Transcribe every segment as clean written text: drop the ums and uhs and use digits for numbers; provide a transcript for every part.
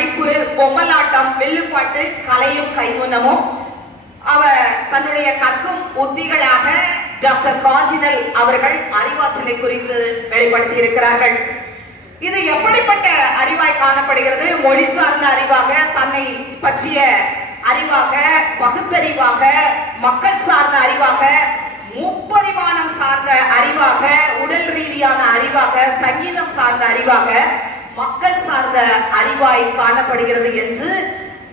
நடிப்பு, பொம்மலாட்டம், வில்லுப்பாட்டு, கலையும் கைமுன்னமும் அவர் தன்னுடைய கற்கும் உத்திகளாக டாக்டர் கார்டினல் அவர்கள் அறிவாற்றலை குறித்து வெளிப்படுத்தி இருக்கிறார்கள். இது எப்படிப்பட்ட அறிவாய் காணப்படுகிறது? மொழி சார்ந்த அறிவாக, தன்னை பற்றிய அறிவாக, பகுத்தறிவாக, மக்கள் சார்ந்த அறிவாக, முப்பரிமாணம் சார்ந்த அறிவாக, உடல் ரீதியான அறிவாக, சங்கீதம் சார்ந்த அறிவாக, மக்கள் சார்ந்த அறிவாய் காணப்படுகிறது என்று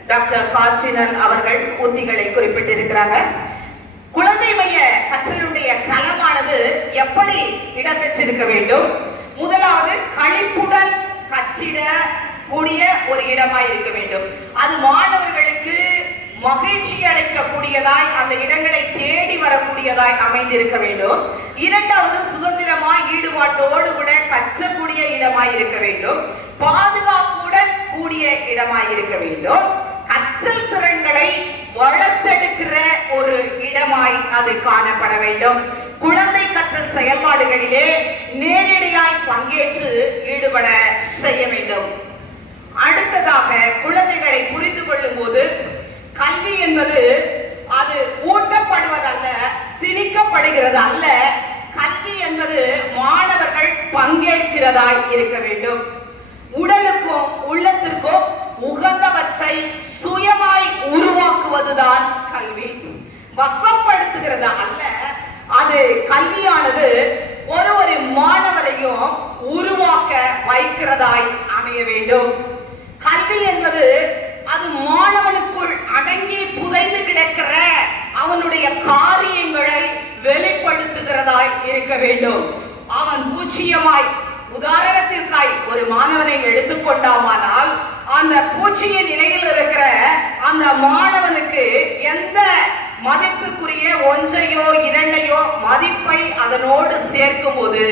டாக்டர் கார்டினல் அவர்கள் உத்திகளை குறிப்பிட்டிருக்கிறாங்க. குழந்தை மைய கற்றலுடைய களமானது எப்படி இடம்பெற்றிருக்க வேண்டும்? முதலாவது களிப்புடன் கற்றிட கூடிய ஒரு இடமாய் இருக்க வேண்டும். அது மாணவர்களுக்கு மகிழ்ச்சி அளிக்கக்கூடியதாய், அந்த இடங்களை தேடி வரக்கூடியதாய் அமைந்திருக்க வேண்டும். இரண்டாவது, சுதந்திரமாய் ஈடுபாட்டோடு கூட கற்றக்கூடிய இடமாய் இருக்க வேண்டும். பாதுகாப்புடன் கூடிய இடமாய் இருக்க வேண்டும். கற்றல் திறன்களை வளர்த்தெடுக்கிற ஒரு இடமாய் அது காணப்பட வேண்டும். குழந்தை கற்றல் செயல்பாடுகளிலே நேரடியாய் பங்கேற்று ஈடுபட செய்ய வேண்டும். அடுத்ததாக, குழந்தைகளை புரிந்து கொள்ளும் போது கல்வி என்பது அது ஊட்டப்படுவதல்ல, திணிக்கப்படுகிறது அல்ல. கல்வி என்பது மாணவர்கள் பங்கேற்கிறதாய் இருக்க வேண்டும். உடலுக்கும் உள்ளத்திற்கும் உகந்தவற்றை சுயமாய் உருவாக்குவதுதான் கல்வி. வசப்படுத்துகிறது அல்ல. அது கல்வியானது ஒரு மாணவரையும் உருவாக்க வைக்கிறதாய் அமைய வேண்டும். கல்வி என்பது அது மாணவனுக்குள் அடங்கி புதைந்து கிடக்கிற அவனுடைய காரியங்களை வெளிப்படுத்துகிறதாய் இருக்க வேண்டும். அவன் பூச்சியமாய், உதாரணத்திற்காய் ஒரு மாணவனை எடுத்துக்கொண்டாமானால், அந்த பூச்சிய நிலையில் இருக்கிற அந்த மாணவனுக்கு எந்த மதிப்புக்குரிய ஒன்றையோ இரண்டையோ மதிப்பை அதனோடு சேர்க்கும் போது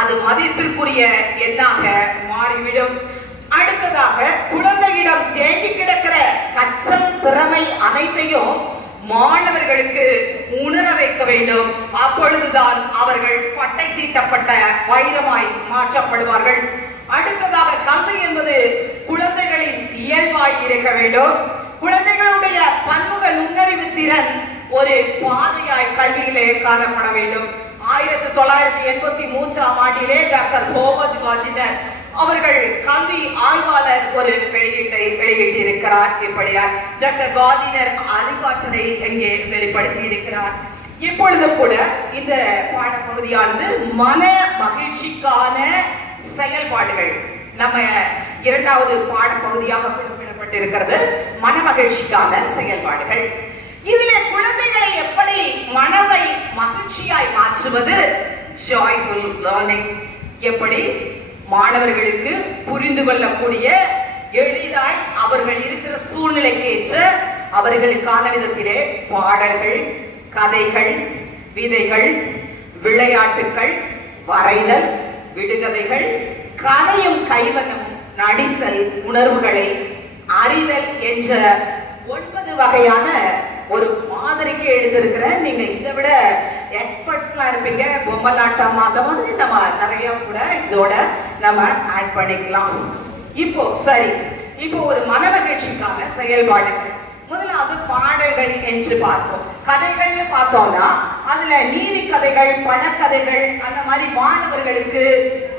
அது மதிப்பிற்குரிய எண்ணாக மாறிவிடும். அடுத்ததாக, குழந்தையிடம் தேங்கி கிடக்கிற கற்றல் திறமை அனைத்தையும் மாணவர்களுக்கு உணர வைக்க வேண்டும். அப்பொழுதுதான் அவர்கள் பட்டை தீட்டப்பட்ட வைரமாய் மாற்றப்படுவார்கள். அடுத்ததாக, கல்வி என்பது குழந்தைகளின் இயல்பாய் இருக்க வேண்டும். குழந்தைகளுடைய பன்முக நுண்ணறிவு திறன் ஒரு பாதையாய் கல்வியிலே காணப்பட வேண்டும். 1983ஆம் ஆண்டிலே டாக்டர் ஹோவர்ட் கார்டினர் அவர்கள் கல்வி ஆய்வாளர் ஒரு வெளியீட்டை வெளியிட்டிருக்கிறார். இப்படியா டாக்டர் கார்டினர் அறிவாற்றலை எங்கே வெளிப்படுத்தி இருக்கிறார். இப்பொழுது கூட இந்த பாடப்பகுதியானது மன மகிழ்ச்சிக்கான செயல்பாடுகள் நம்ம இரண்டாவது பாடப்பகுதியாக குறிப்பிடப்பட்டிருக்கிறது. மன மகிழ்ச்சிக்கான செயல்பாடுகள். இதிலே குழந்தைகளை எப்படி மனதை மகிழ்ச்சியாய் மாற்றுவது? Joyful learning. எப்படி மாணவர்களுக்கு புரிந்து கொள்ளக்கூடிய, எளிதாய் அவர்கள் இருக்கிற சூழ்நிலைக்கு ஏற்ற அவர்களுக்கான விதத்திலே பாடல்கள், கதைகள், விதைகள், விளையாட்டுக்கள், வரைதல், விடுகதைகள், கலையும் கைவண்ணமும், நடித்தல், உணர்வுகளை அறிதல் என்ற 9 வகையான ஒரு மாதிரிக்கு எடுத்திருக்கிறேன். நீங்க இதை விட எக்ஸ்பர்ட்ஸ்லாம் இருப்பீங்க. பொம்மலாட்டம் அந்த மாதிரி நம்ம நிறைய கூட இதோட நம்ம ஆட் பண்ணிக்கலாம். இப்போ ஒரு மனமகிழ்ச்சிக்கான செயல்பாடுகள். முதலாவது பாடல்கள் என்று பார்ப்போம். கதைகள்னு பார்த்தோம்னா அதுல நீதி கதைகள், பணக்கதைகள், அந்த மாதிரி மாணவர்களுக்கு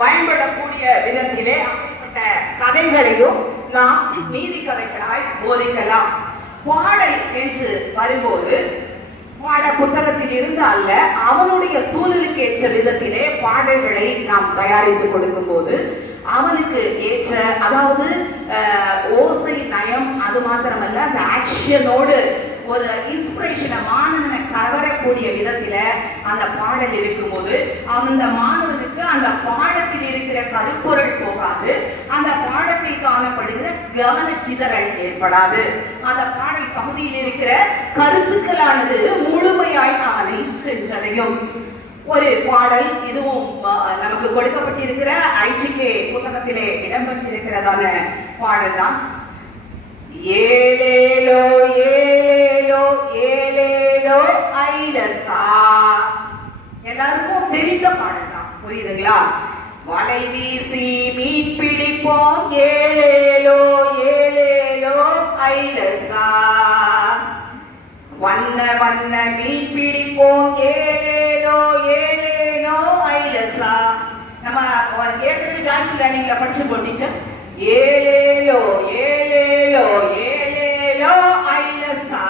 பயன்படக்கூடிய விதத்திலே அப்படிப்பட்ட கதைகளையும் நாம் நீதி கதைகளாய் போதிக்கலாம். பாடல் என்று வரும்போது பாட புத்தகத்தில் இருந்து அல்ல, அவனுடைய சூழலுக்கு ஏற்ற விதத்திலே பாடல்களை நாம் தயாரித்து கொடுக்கும் போது அவனுக்கு ஏற்ற, அதாவது ஓசை நயம், அது மாத்திரமல்ல அந்த ஆக்ஷனோடு ஒரு இன்ஸ்பிரேஷனை மாணவனை கவரக்கூடிய விதத்தில அந்த பாடல் இருக்கும்போது அந்த மாணவனுக்கு அந்த பாடத்தில் இருக்கிற கருப்பொருள் போகாது, அந்த பாடத்தில் காணப்படுகிற கவனச்சிதறல் ஏற்படாது, அந்த பாடல் பகுதியில் இருக்கிற கருத்துக்களானது முழுமையாய் அவனை சென்றடையும். ஒரு பாடல் இதுவும் நமக்கு கொடுக்கப்பட்டிருக்கிற ஐஜிகே புத்தகத்திலே இடம்பெற்றிருக்கிறதான பாடல் தான். ஏலேலோ ஏலேலோ ஏலேலோ ஐலசா. எல்லாருக்கும் தெரிந்த பாடல் தான், புரியுதுங்களா? வலை வீசி மீன் பிடிப்போம் ஏலேலோ ஏலே வண்ண மீன் பிடிப்போம் ஏலேலோ ஏலேலோ ஐலசா. நம்ம ஏற்கனவே ஜாயின்ட் லேர்னிங்ல படிச்சிருப்போம் டீச்சர். ஏலேலோ ஏலேலோ ஏலேலோ ஐலசா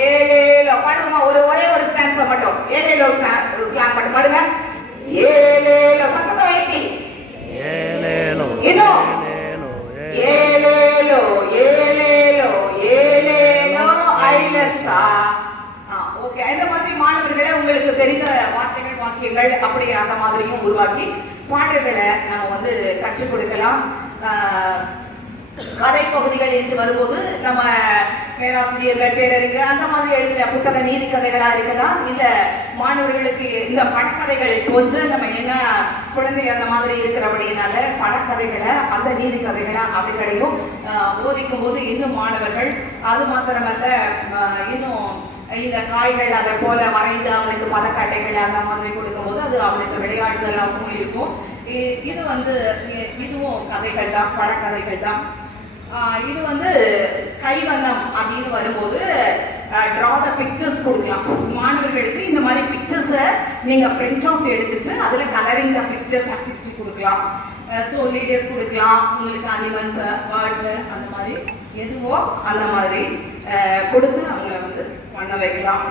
ஏலேலோ. பாடுமா ஒரே ஒரு ஸ்டான்ஸா மட்டும் ஏலேலோ ஸ்லாங் மட்டும் பாடுங்க. ஏலேலோ சத்தத்தை வைத்தி ஏலேலோ இன்னும் ஏலேலோ ஏலேலோ ஏலேலோ ஐலசா. ஓகே, இந்த மாதிரி மாணவர்களை உங்களுக்கு தெரிந்த வார்த்தைகள் வாக்கியங்கள் அப்படி அந்த மாதிரியும் உருவாக்கி பாடல்களை நம்ம வந்து கற்றுக் கொடுக்கலாம். கதை பகுதிகள் என்று வரும்போது நம்ம பேராசிரியர்கள் பேரறிஞர்கள் அந்த மாதிரி எழுதின புத்தக நீதி கதைகளா இருக்கலாம். இல்ல மாணவர்களுக்கு இந்த படக்கதைகள் கொஞ்சம் நம்ம என்ன குழந்தை அந்த மாதிரி இருக்கிறபடினால படக்கதைகளை அந்த நீதி கதைகளை அவைகளையும் போதிக்கும் போது இன்னும் மாணவர்கள் அது மாத்திரமல்ல இன்னும் இந்த காய்கள் அதை போல வரைந்து அவனுக்கு பதக்காட்டைகள் அந்த மாதிரி கொடுக்கும் போது அது அவனுக்கு விளையாட்டுகளாகவும் இருக்கும். இது வந்து இதுவும் கதைகள் தான், படக்கதைகள் தான். இது வந்து கைவண்ணம் அப்படின்னு வரும்போது ட்ரா த பிக்சர்ஸ் கொடுக்கலாம் மாணவர்களுக்கு. இந்த மாதிரி பிக்சர்ஸை நீங்க பிரிண்ட் அவுட் எடுத்துட்டு அதுல கலரிங் த பிக்சர்ஸ் ஆக்டிவிட்டி கொடுக்கலாம். சொல்லிட்டேஸ் கொடுக்கலாம், உங்களுக்கு அனிமல்ஸ் பேர்ட்ஸ் அந்த மாதிரி எதுவோ அந்த மாதிரி கொடுத்து அவங்களை வந்து பண்ண வைக்கலாம்.